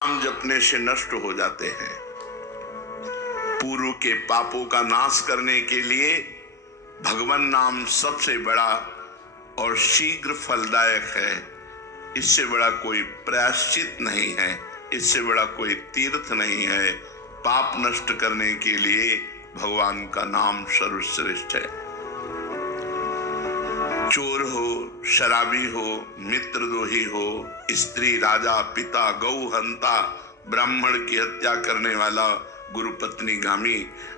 नाम जपने से नष्ट हो जाते हैं। पूर्व के पापों का नाश करने के लिए भगवान नाम सबसे बड़ा और शीघ्र फलदायक है। इससे बड़ा कोई प्रायश्चित नहीं है, इससे बड़ा कोई तीर्थ नहीं है। पाप नष्ट करने के लिए भगवान का नाम सर्वश्रेष्ठ है। चोर हो, शराबी हो, मित्रद्रोही हो, स्त्री, राजा, पिता, गौ हंता, ब्राह्मण की हत्या करने वाला, गुरुपत्नी गामी,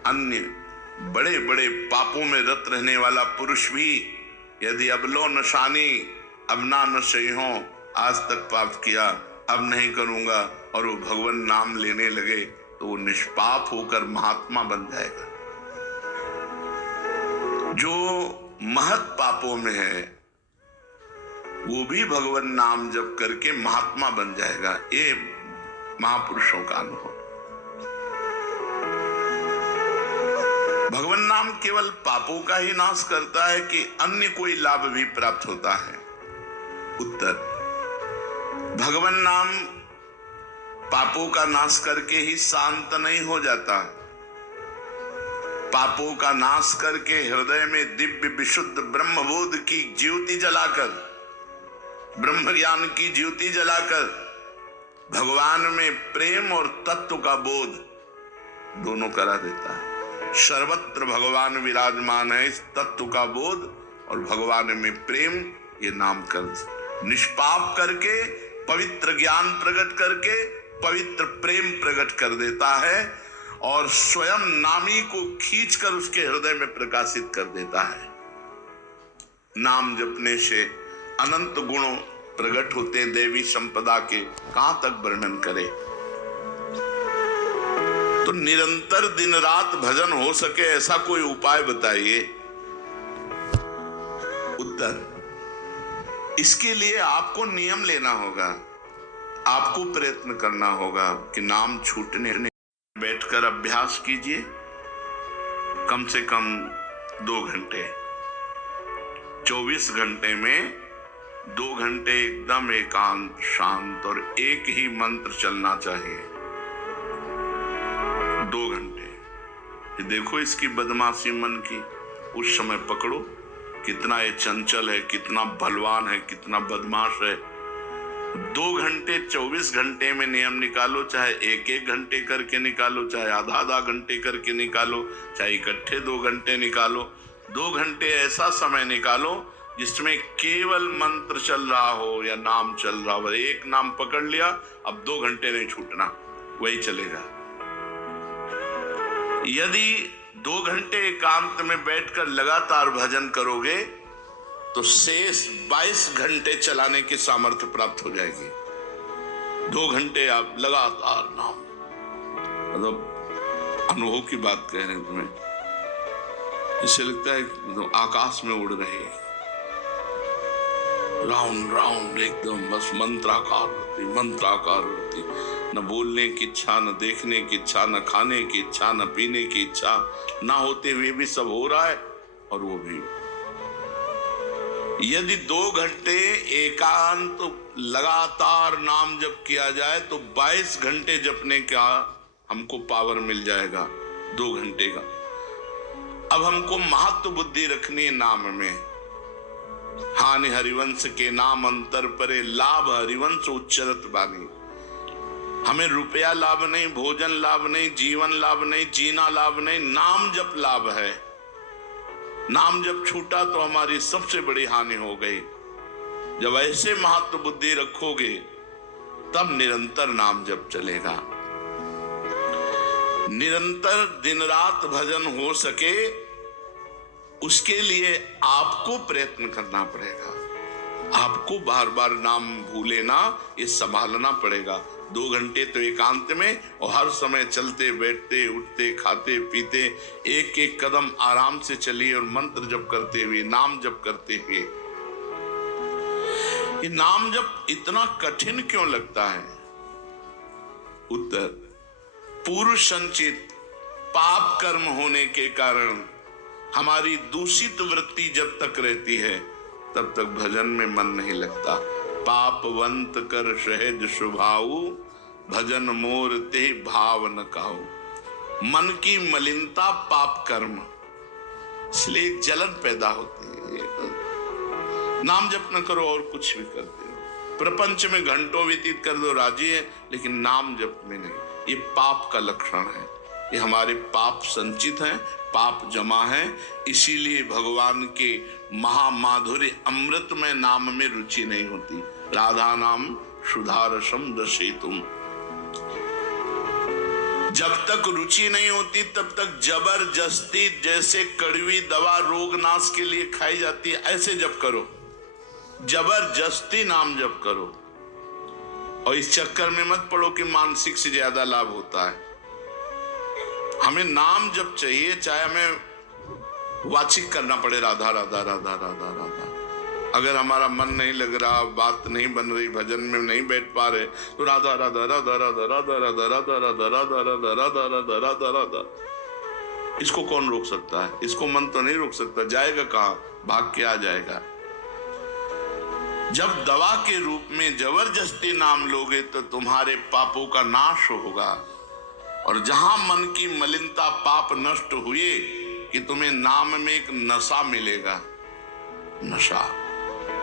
अन्य बड़े बड़े पापों में रत रहने वाला पुरुष भी यदि अबलो नशानी अब ना नशे हो, आज तक पाप किया अब नहीं करूंगा, और वो भगवान नाम लेने लगे तो वो निष्पाप होकर महात्मा बन जाएगा। जो महत पापों में है वो भी भगवान नाम जप करके महात्मा बन जाएगा। ये महापुरुषों का अनुभव। भगवान नाम केवल पापों का ही नाश करता है कि अन्य कोई लाभ भी प्राप्त होता है? उत्तर, भगवान नाम पापों का नाश करके ही शांत नहीं हो जाता। पापों का नाश करके हृदय में दिव्य विशुद्ध ब्रह्मबोध की ज्योति जलाकर, ब्रह्म ज्ञान की ज्योति जलाकर भगवान में प्रेम और तत्व का बोध दोनों करा देता है। सर्वत्र भगवान विराजमान है, इस तत्व का बोध और भगवान में प्रेम, ये नाम कर निष्पाप करके पवित्र ज्ञान प्रकट करके पवित्र प्रेम प्रकट कर देता है और स्वयं नामी को खींचकर उसके हृदय में प्रकाशित कर देता है। नाम जपने से अनंत गुणों प्रकट होते हैं, देवी संपदा के कहां तक वर्णन करें। तो निरंतर दिन रात भजन हो सके ऐसा कोई उपाय बताइए। उत्तर, इसके लिए आपको नियम लेना होगा, आपको प्रयत्न करना होगा कि नाम छूटने नहीं। बैठकर अभ्यास कीजिए कम से कम 2 घंटे। 24 घंटे में 2 घंटे एकदम एकांत शांत और एक ही मंत्र चलना चाहिए। 2 घंटे। देखो इसकी बदमाशी मन की, उस समय पकड़ो कितना ये चंचल है, कितना बलवान है, कितना बदमाश है। 2 घंटे 24 घंटे में नियम निकालो, चाहे 1-1 घंटे करके निकालो, चाहे आधा घंटे करके निकालो, चाहे इकट्ठे 2 घंटे निकालो। 2 घंटे ऐसा समय निकालो जिसमें केवल मंत्र चल रहा हो या नाम चल रहा हो। एक नाम पकड़ लिया, अब 2 घंटे नहीं छूटना, वही चलेगा। यदि 2 घंटे एकांत में बैठकर लगातार भजन करोगे तो शेष 22 घंटे चलाने की सामर्थ्य प्राप्त हो जाएगी। 2 घंटे आप लगातार नाम, मतलब अनुभव की बात कह रहे हैं तुम्हें, इससे लगता है तो आकाश में उड़ रहे हैं, राउंड राउंड एकदम, बस मंत्राकार होती, न बोलने की इच्छा, न देखने की इच्छा, न खाने की इच्छा, न पीने की इच्छा, ना होते हुए भी सब हो रहा है। और वो भी यदि 2 घंटे एकांत लगातार नाम जप किया जाए तो 22 घंटे जपने का हमको पावर मिल जाएगा 2 घंटे का। अब हमको महत्व बुद्धि रखनी है नाम में। हानि हरिवंश के नाम अंतर परे, लाभ हरिवंश उच्चरत बानी। हमें रुपया लाभ नहीं, भोजन लाभ नहीं, जीवन लाभ नहीं, जीना लाभ नहीं, नाम जप लाभ है। नाम जब छूटा तो हमारी सबसे बड़ी हानि हो गई। जब ऐसे महत्व बुद्धि रखोगे तब निरंतर नाम जप चलेगा। निरंतर दिन रात भजन हो सके उसके लिए आपको प्रयत्न करना पड़ेगा। आपको बार बार नाम भूले ना, ये संभालना पड़ेगा। 2 घंटे तो एकांत में और हर समय चलते बैठते उठते खाते पीते एक एक कदम आराम से चलिए और मंत्र जप करते हुए, नाम जप करते हुए। ये नाम जप इतना कठिन क्यों लगता है? उत्तर, पूर्व संचित पाप कर्म होने के कारण हमारी दूषित वृत्ति जब तक रहती है तब तक भजन में मन नहीं लगता। पापवंत कर सहज स्वभाव, भजन मोर ते भाव न काओ। मन की मलिनता पाप कर्म, इसलिए जलन पैदा होती है। नाम जप न करो और कुछ भी करते हो, प्रपंच में घंटों व्यतीत कर दो राजी है, लेकिन नाम जप में नहीं, ये पाप का लक्षण है। ये हमारे पाप संचित हैं, पाप जमा है। इसीलिए भगवान के महामाधुर्य अमृत में नाम में रुचि नहीं होती। राधा नाम सुधारसम दशेतुम, जब तक रुचि नहीं होती तब तक जबरदस्ती, जैसे कड़वी दवा रोग नाश के लिए खाई जाती है, ऐसे जप करो, जबरदस्ती नाम जप करो। और इस चक्कर में मत पड़ो कि मानसिक से ज्यादा लाभ होता है। हमें नाम जप चाहिए, चाहे हमें वाचिक करना पड़े राधा राधा राधा राधा राधा। अगर हमारा मन नहीं लग रहा, बात नहीं बन रही, भजन में नहीं बैठ पा रहे, तो राधा राधा राधा राधा राधा राधा राधा राधा राधा राधा राधा राधा राधा राधा। इसको कौन रोक सकता है? इसको मन तो नहीं रोक सकता, जाएगा कहां, भाग के आ जाएगा। जब दवा के रूप में जबरदस्ती नाम लोगे तो तुम्हारे पापों का नाश होगा। और जहां मन की मलिनता पाप नष्ट हुए कि तुम्हें नाम में एक नशा मिलेगा, नशा,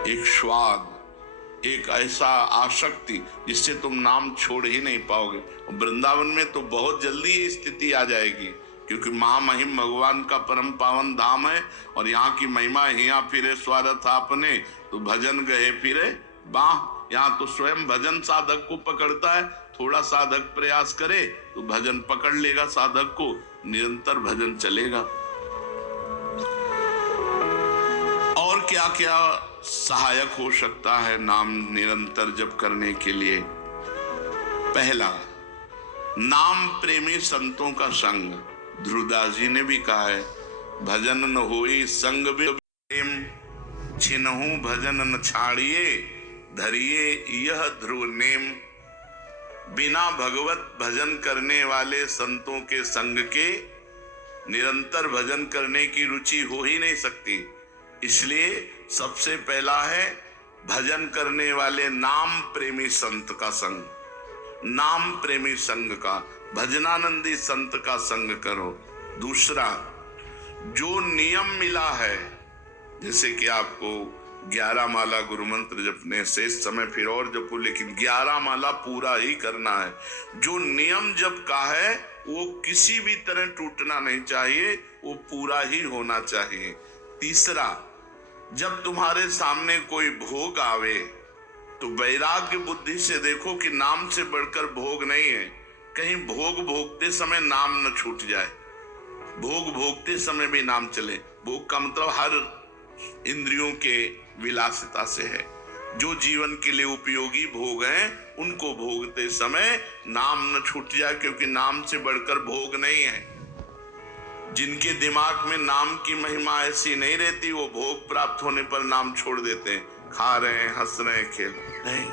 एक स्वाद, एक ऐसा आसक्ति जिससे तुम नाम छोड़ ही नहीं पाओगे। वृंदावन में तो बहुत जल्दी ये स्थिति आ जाएगी, क्योंकि महामहिम भगवान का परम पावन धाम है और यहाँ की महिमा हिया फिरे स्वार्थ आपने, तो भजन गए फिरे बाह। यहाँ तो स्वयं भजन साधक को पकड़ता है, थोड़ा साधक प्रयास करे तो भजन पकड़ लेगा साधक को, निरंतर भजन चलेगा। और क्या क्या सहायक हो सकता है नाम निरंतर जप करने के लिए? पहला, नाम प्रेमी संतों का संग। ध्रुवदास जी ने भी कहा है, भजन न होई संग प्रेम, छिनहु भजन न छाड़िए, धरिए यह ध्रुव नेम। बिना भगवत भजन करने वाले संतों के संग के निरंतर भजन करने की रुचि हो ही नहीं सकती। इसलिए सबसे पहला है भजन करने वाले नाम प्रेमी संत का संग, नाम प्रेमी संग का, भजनानंदी संत का संग करो। दूसरा, जो नियम मिला है, जैसे कि आपको 11 माला गुरु मंत्र जपने से समय फिर और जपो, लेकिन 11 माला पूरा ही करना है। जो नियम जप का है वो किसी भी तरह टूटना नहीं चाहिए, वो पूरा ही होना चाहिए। तीसरा, जब तुम्हारे सामने कोई भोग आवे तो वैराग्य बुद्धि से देखो कि नाम से बढ़कर भोग नहीं है। कहीं भोग भोगते समय नाम न छूट जाए, भोग भोगते समय भी नाम चले। भोग का मतलब हर इंद्रियों के विलासिता से है। जो जीवन के लिए उपयोगी भोग हैं उनको भोगते समय नाम न छूट जाए, क्योंकि नाम से बढ़कर भोग नहीं है। जिनके दिमाग में नाम की महिमा ऐसी नहीं रहती, वो भोग प्राप्त होने पर नाम छोड़ देते हैं, खा रहे हैं, हंस रहे हैं, खेल नहीं।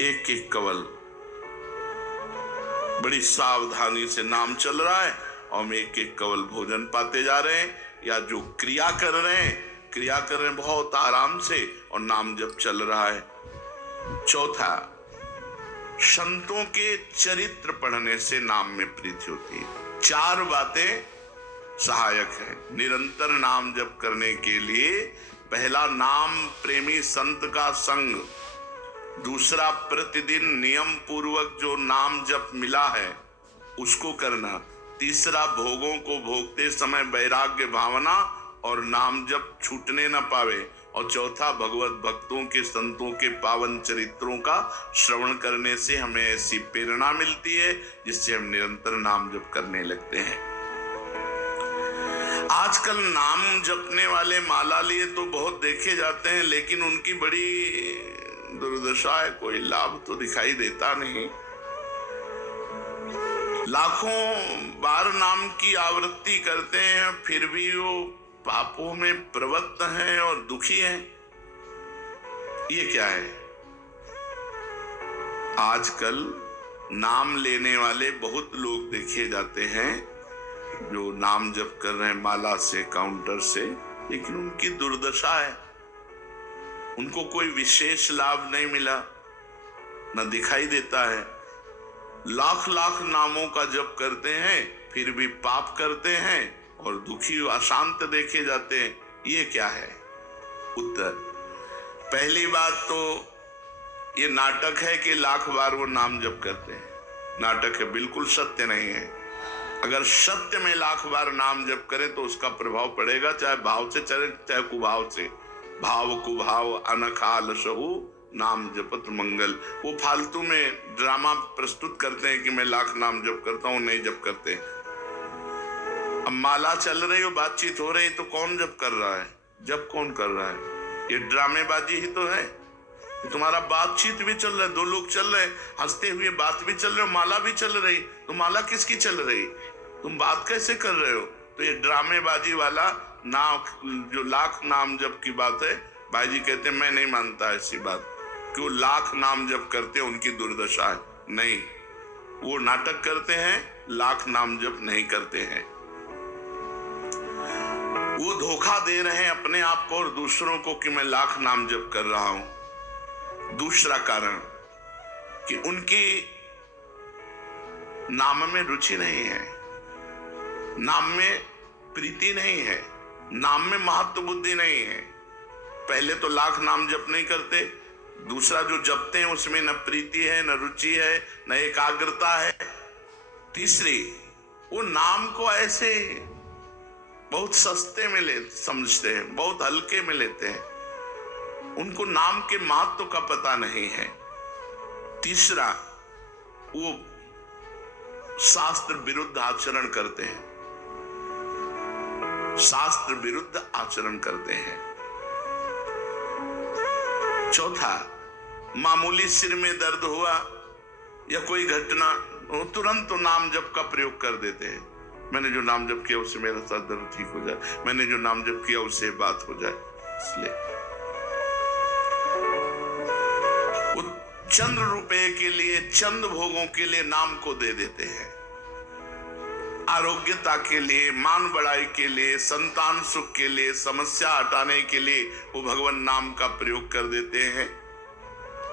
एक एक कवल बड़ी सावधानी से नाम चल रहा है और हम एक एक कवल भोजन पाते जा रहे हैं, या जो क्रिया कर रहे हैं बहुत आराम से और नाम जब चल रहा है। चौथा, संतों के चरित्र पढ़ने से नाम में प्रीति होती है। 4 बातें सहायक हैं निरंतर नाम जप करने के लिए। पहला, नाम प्रेमी संत का संग। दूसरा, प्रतिदिन नियम पूर्वक जो नाम जप मिला है उसको करना। तीसरा, भोगों को भोगते समय वैराग्य भावना और नाम जप छूटने न पावे। और चौथा, भगवत भक्तों के संतों के पावन चरित्रों का श्रवण करने से हमें ऐसी प्रेरणा मिलती है जिससे हम निरंतर नाम जप करने लगते हैं। आजकल नाम जपने वाले माला लिए तो बहुत देखे जाते हैं, लेकिन उनकी बड़ी दुर्दशा है, कोई लाभ तो दिखाई देता नहीं। लाखों बार नाम की आवृत्ति करते हैं, फिर भी वो पापों में प्रवृत्त हैं और दुखी हैं। ये क्या है? आजकल नाम लेने वाले बहुत लोग देखे जाते हैं जो नाम जप कर रहे हैं माला से, काउंटर से, लेकिन उनकी दुर्दशा है, उनको कोई विशेष लाभ नहीं मिला, न दिखाई देता है। लाख लाख नामों का जप करते हैं फिर भी पाप करते हैं और दुखी अशांत देखे जाते हैं, ये क्या है? उत्तर, पहली बात तो ये नाटक है कि लाख बार वो नाम जप करते हैं, नाटक है, बिल्कुल सत्य नहीं है। अगर सत्य में लाख बार नाम जप करें तो उसका प्रभाव पड़ेगा, चाहे भाव से चले चाहे कुभाव से। भाव कुभाव अनखाल सहु नाम जपत मंगल। वो फालतू में ड्रामा प्रस्तुत करते हैं कि मैं लाख नाम जप करता हूं, नहीं जप करते। अब माला चल रही हो, बातचीत हो रही, तो कौन जप कर रहा है? जप कौन कर रहा है? ये ड्रामेबाजी ही तो है। तुम्हारा बातचीत भी चल रहा है, दो लोग चल रहे, हंसते हुए बात भी चल रही, माला भी चल रही, तो माला किसकी चल रही? तुम बात कैसे कर रहे हो? तो ये ड्रामेबाजी वाला नाम, जो लाख नाम जप की बात है, भाई जी कहते हैं मैं नहीं मानता ऐसी बात। क्यों? लाख नाम जप करते हैं उनकी दुर्दशा है। नहीं, वो नाटक करते हैं, लाख नाम जप नहीं करते हैं। वो धोखा दे रहे हैं अपने आप को और दूसरों को कि मैं लाख नाम जप कर रहा हूं। दूसरा कारण कि उनकी नाम में रुचि नहीं है, नाम में प्रीति नहीं है, नाम में महत्व बुद्धि नहीं है। पहले तो लाख नाम जप नहीं करते, दूसरा जो जपते हैं उसमें न प्रीति है, न रुचि है, न एकाग्रता है। तीसरी, वो नाम को ऐसे बहुत सस्ते में समझते हैं, बहुत हल्के में लेते हैं, उनको नाम के महत्व का पता नहीं है। तीसरा, वो शास्त्र विरुद्ध आचरण करते हैं, शास्त्र विरुद्ध आचरण करते हैं। चौथा, मामूली सिर में दर्द हुआ या कोई घटना, तुरंत तो नाम जप का प्रयोग कर देते हैं। मैंने जो नाम जप किया उससे मेरा सर दर्द ठीक हो जाए, मैंने जो नाम जप किया उससे बात हो जाए। इसलिए वो चंद रुपए के लिए, चंद भोगों के लिए नाम को दे देते हैं। आरोग्यता के लिए, मान बढ़ाई के लिए, संतान सुख के लिए, समस्या हटाने के लिए वो भगवान नाम का प्रयोग कर देते हैं।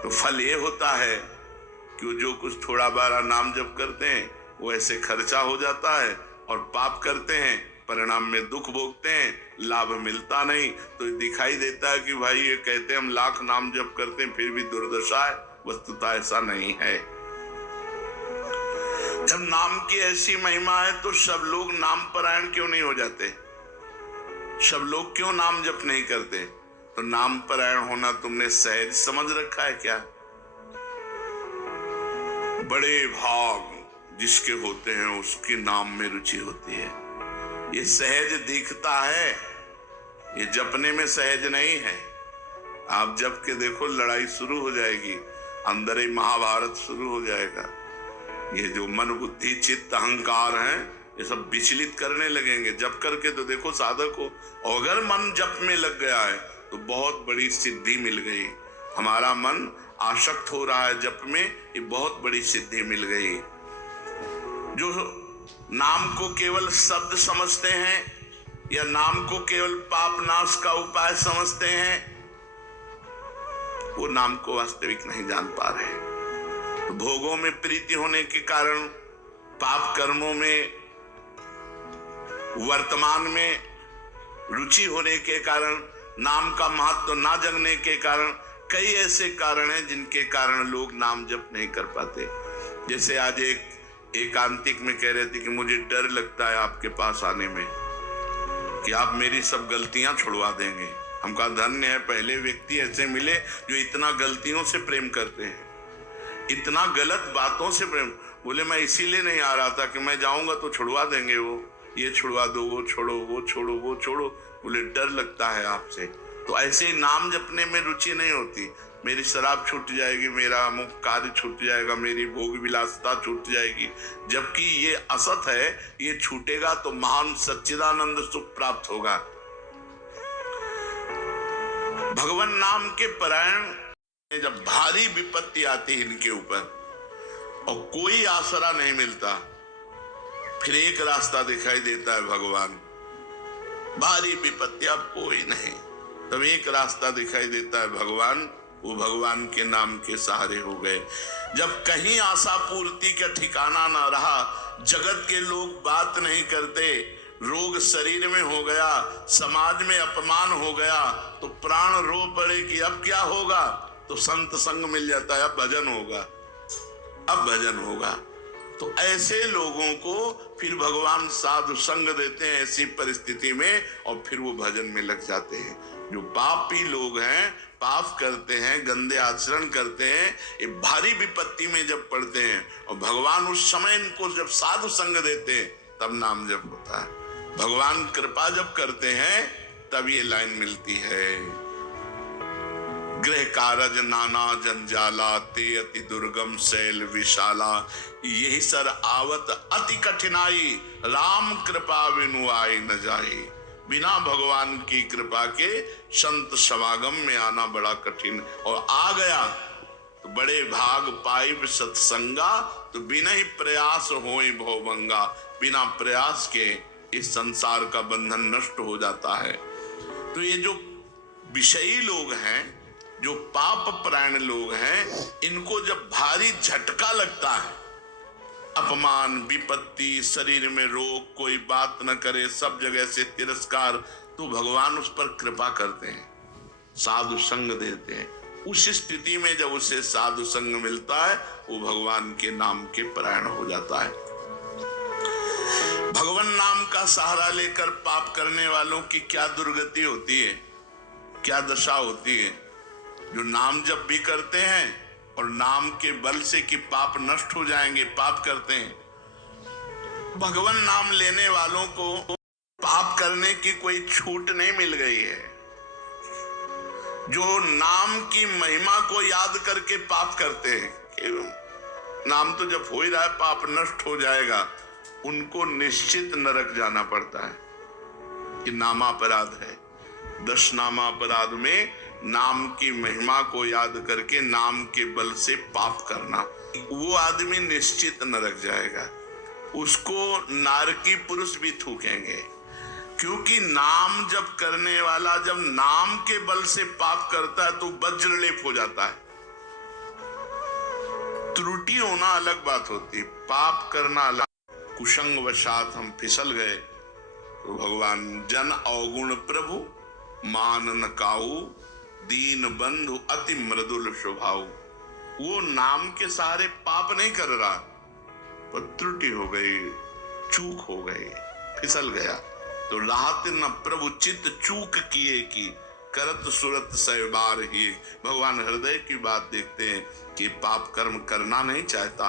तो फल ये होता है कि वो जो कुछ थोड़ा बारा नाम जप करते हैं वो ऐसे खर्चा हो जाता है और पाप करते हैं, परिणाम में दुख भोगते हैं, लाभ मिलता नहीं। तो दिखाई देता है कि भाई ये कहते हैं हम लाख नाम जप करते हैं फिर भी दुर्दशा है। वस्तुतः ऐसा नहीं है। जब नाम की ऐसी महिमा है तो सब लोग नाम परायण क्यों नहीं हो जाते? सब लोग क्यों नाम जप नहीं करते? तो नाम परायण होना तुमने सहज समझ रखा है क्या? बड़े भाग जिसके होते हैं उसकी नाम में रुचि होती है। ये सहज दिखता है, ये जपने में सहज नहीं है। आप जप के देखो, लड़ाई शुरू हो जाएगी, अंदर ही महाभारत शुरू हो जाएगा। ये जो मन बुद्धि चित्त अहंकार हैं, ये सब विचलित करने लगेंगे। जप करके तो देखो साधक को, अगर मन जप में लग गया है तो बहुत बड़ी सिद्धि मिल गई। हमारा मन आसक्त हो रहा है जप में, ये बहुत बड़ी सिद्धि मिल गई। जो नाम को केवल शब्द समझते हैं या नाम को केवल पाप नाश का उपाय समझते हैं, वो नाम को वास्तविक नहीं जान पा रहे। भोगों में प्रीति होने के कारण, पाप कर्मों में, वर्तमान में रुचि होने के कारण, नाम का महत्व ना जानने के कारण, कई ऐसे कारण हैं जिनके कारण लोग नाम जप नहीं कर पाते। जैसे आज एक एकांतिक में कह रहे थे कि मुझे डर लगता है आपके पास आने में कि आप मेरी सब गलतियां छुड़वा देंगे। हम कहा धन्य है, पहले व्यक्ति ऐसे मिले जो इतना गलतियों से प्रेम करते हैं, इतना गलत बातों से प्रेम। बोले मैं इसीलिए नहीं आ रहा था कि मैं जाऊंगा तो छुड़वा देंगे, वो ये छुड़वा दो, वो छोड़ो, वो छोड़ो, वो छोड़ो। बोले डर लगता है आपसे। तो ऐसे ही नाम जपने में रुचि नहीं होती। मेरी शराब छूट जाएगी, मेरा अमुक कार्य छूट जाएगा, मेरी भोग विलासता छूट जाएगी। जबकि ये असत है, ये छूटेगा तो महान सच्चिदानंद सुख प्राप्त होगा। भगवान नाम के परायण जब भारी विपत्ति आती है इनके ऊपर और कोई आसरा नहीं मिलता, फिर एक रास्ता दिखाई देता है भगवान। भारी विपत्ति अब कोई नहीं, तब एक रास्ता दिखाई देता है भगवान, वो भगवान के नाम के सहारे हो गए। जब कहीं आशा पूर्ति का ठिकाना ना रहा, जगत के लोग बात नहीं करते, रोग शरीर में हो गया, समाज में अपमान हो गया, तो प्राण रो पड़े कि अब क्या होगा, तो संत संग मिल जाता है, अब भजन होगा, अब भजन होगा। तो ऐसे लोगों को फिर भगवान साधु संग देते हैं ऐसी परिस्थिति में, और फिर वो भजन में लग जाते हैं। जो पापी लोग हैं, पाप करते हैं, गंदे आचरण करते हैं, ये भारी विपत्ति में जब पड़ते हैं, और भगवान उस समय इनको जब साधु संग देते हैं, तब नाम जप होता है। भगवान कृपा जब करते हैं, तब ये लाइन मिलती है, गृह कारज नाना जंजाला, ते अति दुर्गम शैल विशाला, यही सर आवत अति कठिनाई, राम कृपा बिनु आई न जाई। बिना भगवान की कृपा के संत समागम में आना बड़ा कठिन, और आ गया तो बड़े भाग पाइब सत्संगा, तो बिना ही प्रयास होए भवभंगा। बिना प्रयास के इस संसार का बंधन नष्ट हो जाता है। तो ये जो विषयी लोग हैं, जो पाप परायण लोग हैं, इनको जब भारी झटका लगता है, अपमान, विपत्ति, शरीर में रोग, कोई बात न करे, सब जगह से तिरस्कार, तो भगवान उस पर कृपा करते हैं, साधु संग देते हैं। उस स्थिति में जब उसे साधु संग मिलता है, वो भगवान के नाम के परायण हो जाता है। भगवान नाम का सहारा लेकर पाप करने वालों की क्या दुर्गति होती है, क्या दशा होती है। जो नाम जब भी करते हैं और नाम के बल से कि पाप नष्ट हो जाएंगे, पाप करते हैं। भगवान नाम लेने वालों को पाप करने की कोई छूट नहीं मिल गई है। जो नाम की महिमा को याद करके पाप करते हैं, नाम तो जब हो ही रहा है, पाप नष्ट हो जाएगा, उनको निश्चित नरक जाना पड़ता है कि नामापराध है। 10 नामापराध में नाम की महिमा को याद करके नाम के बल से पाप करना, वो आदमी निश्चित नरक जाएगा। उसको नारकी पुरुष भी थूकेंगे, क्योंकि नाम जब करने वाला जब नाम के बल से पाप करता है तो वज्रलेप हो जाता है। त्रुटि होना अलग बात होती, पाप करना अलग। कुसंग वशात हम फिसल गए, तो भगवान जन अवगुण प्रभु मान न काऊ, दीन बंधु अति मृदुल स्वभाव। वो नाम के सहारे पाप नहीं कर रहा, पर त्रुटि हो गई, चूक हो गई, फिसल गया। तो राहत न प्रभु चित्त चूक किए की, करत सुरत सहबार ही। भगवान हृदय की बात देखते हैं कि पाप कर्म करना नहीं चाहता,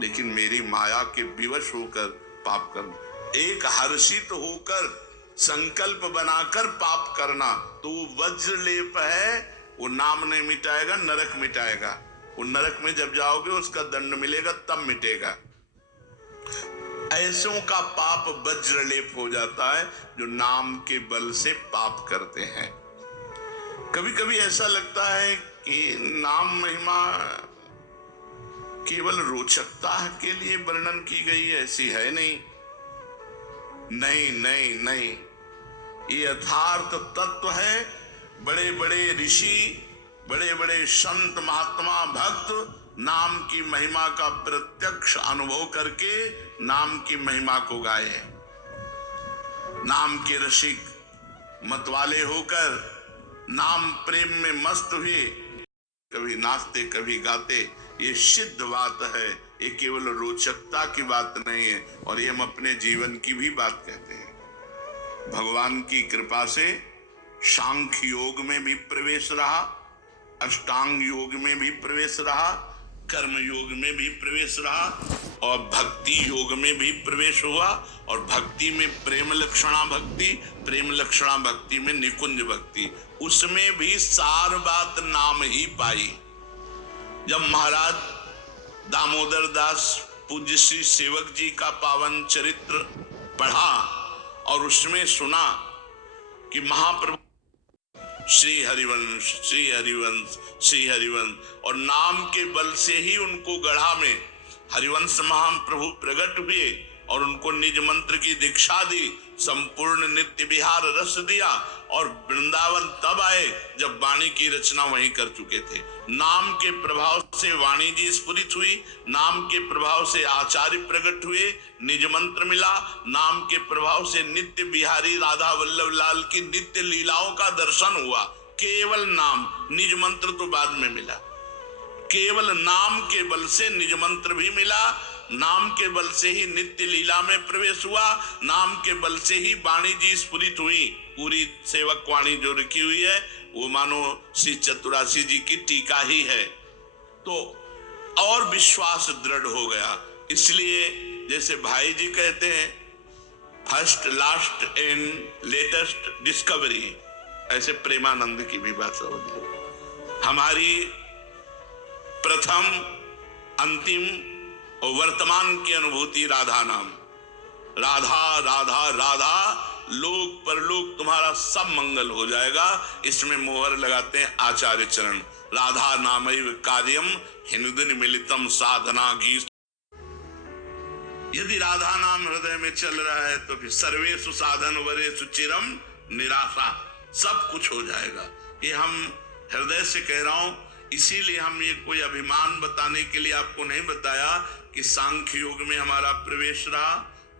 लेकिन मेरी माया के विवश होकर पाप करना, एक हर्षित होकर संकल्प बनाकर पाप करना, तो वो वज्रलेप है। वो नाम नहीं मिटाएगा, नरक मिटाएगा। वो नरक में जब जाओगे उसका दंड मिलेगा, तब मिटेगा। ऐसों का पाप वज्रलेप हो जाता है जो नाम के बल से पाप करते हैं। कभी कभी ऐसा लगता है कि नाम महिमा केवल रोचकता के लिए वर्णन की गई है, ऐसी है नहीं। नहीं नहीं नहीं, ये यथार्थ तत्व है। बड़े बड़े ऋषि, बड़े बड़े संत, महात्मा, भक्त नाम की महिमा का प्रत्यक्ष अनुभव करके नाम की महिमा को गाए हैं। नाम के रसिक मतवाले होकर नाम प्रेम में मस्त हुए, कभी नाचते कभी गाते। ये सिद्ध बात है, ये केवल रोचकता की बात नहीं है, और ये हम अपने जीवन की भी बात कहते हैं। भगवान की कृपा से सांख्य योग में भी प्रवेश रहा, अष्टांग योग में भी प्रवेश रहा, कर्म योग में भी प्रवेश रहा, और भक्ति योग में भी प्रवेश हुआ। और भक्ति में प्रेम लक्षणा भक्ति, प्रेम लक्षणा भक्ति में निकुंज भक्ति, उसमें भी सार बात नाम ही पाई। जब महाराज दामोदर दास पूज्य श्री सेवक जी का पावन चरित्र पढ़ा और उसमें सुना कि महाप्रभु श्री हरिवंश, श्री हरिवंश, श्री हरिवंश, और नाम के बल से ही उनको गढ़ा में हरिवंश महाप्रभु प्रकट हुए और उनको निज मंत्र की दीक्षा दी, संपूर्ण नित्य विहार रस दिया, और वृंदावन तब आए जब वाणी की रचना वहीं कर चुके थे। नाम के प्रभाव से वाणी जी स्फुरित हुई, नाम के प्रभाव से आचार्य प्रकट हुए, निज मंत्र मिला, नाम के प्रभाव से नित्य बिहारी राधा वल्लभ लाल की नित्य लीलाओं का दर्शन हुआ। केवल नाम, निज मंत्र तो बाद में मिला। केवल नाम के बल से निज मंत्र भी मिला, नाम के बल से ही नित्य लीला में प्रवेश हुआ, नाम के बल से ही वाणी जी स्फुरित हुई। पूरी सेवक वाणी जो लिखी हुई है वो मानो श्री चतुरासी जी की टीका ही है। तो और विश्वास दृढ़ हो गया। इसलिए जैसे भाई जी कहते हैं first last and latest discovery, ऐसे प्रेमानंद की भी बात समझ। हमारी प्रथम अंतिम और वर्तमान की अनुभूति राधा नाम। राधा राधा राधा, लोक परलोक तुम्हारा सब मंगल हो जाएगा। इसमें मोहर लगाते हैं आचार्य चरण। राधा नामैव कार्यम हिंदुन मिलितम साधना गीत। यदि राधा नाम हृदय में चल रहा है तो फिर सर्वेषु साधन वरेषु चिरम निराशा, सब कुछ हो जाएगा। ये हम हृदय से कह रहा हूं। इसीलिए हम ये कोई अभिमान बताने के लिए आपको नहीं बताया कि सांख्य योग में हमारा प्रवेश रहा,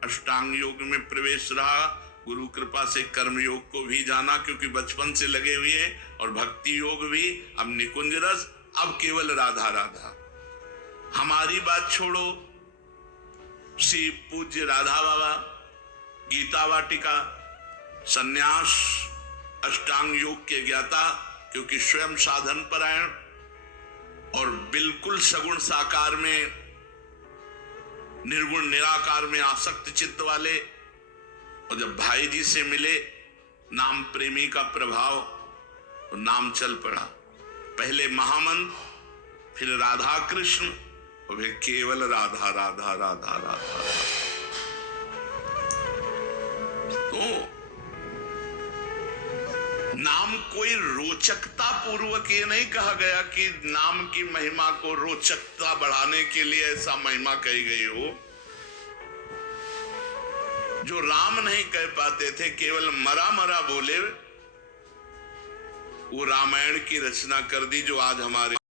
अष्टांग योग में प्रवेश रहा, गुरु कृपा से कर्म योग को भी जाना क्योंकि बचपन से लगे हुए, और भक्ति योग भी, अब निकुंज रस, अब केवल राधा राधा। हमारी बात छोड़ो, श्री पूज्य राधा बाबा गीता वाटिका, सन्यास, अष्टांग योग के ज्ञाता, क्योंकि स्वयं साधन परायण और बिल्कुल सगुण साकार में, निर्गुण निराकार में आसक्त चित्त वाले। और जब भाई जी से मिले, नाम प्रेमी का प्रभाव, तो नाम चल पड़ा। पहले महामंत्र, फिर राधा कृष्ण, और फिर केवल राधा राधा राधा राधा। तो नाम कोई रोचकता पूर्वक ये नहीं कहा गया कि नाम की महिमा को रोचकता बढ़ाने के लिए ऐसा महिमा कही गई हो। जो राम नहीं कह पाते थे, केवल मरा मरा बोले, वो रामायण की रचना कर दी, जो आज हमारे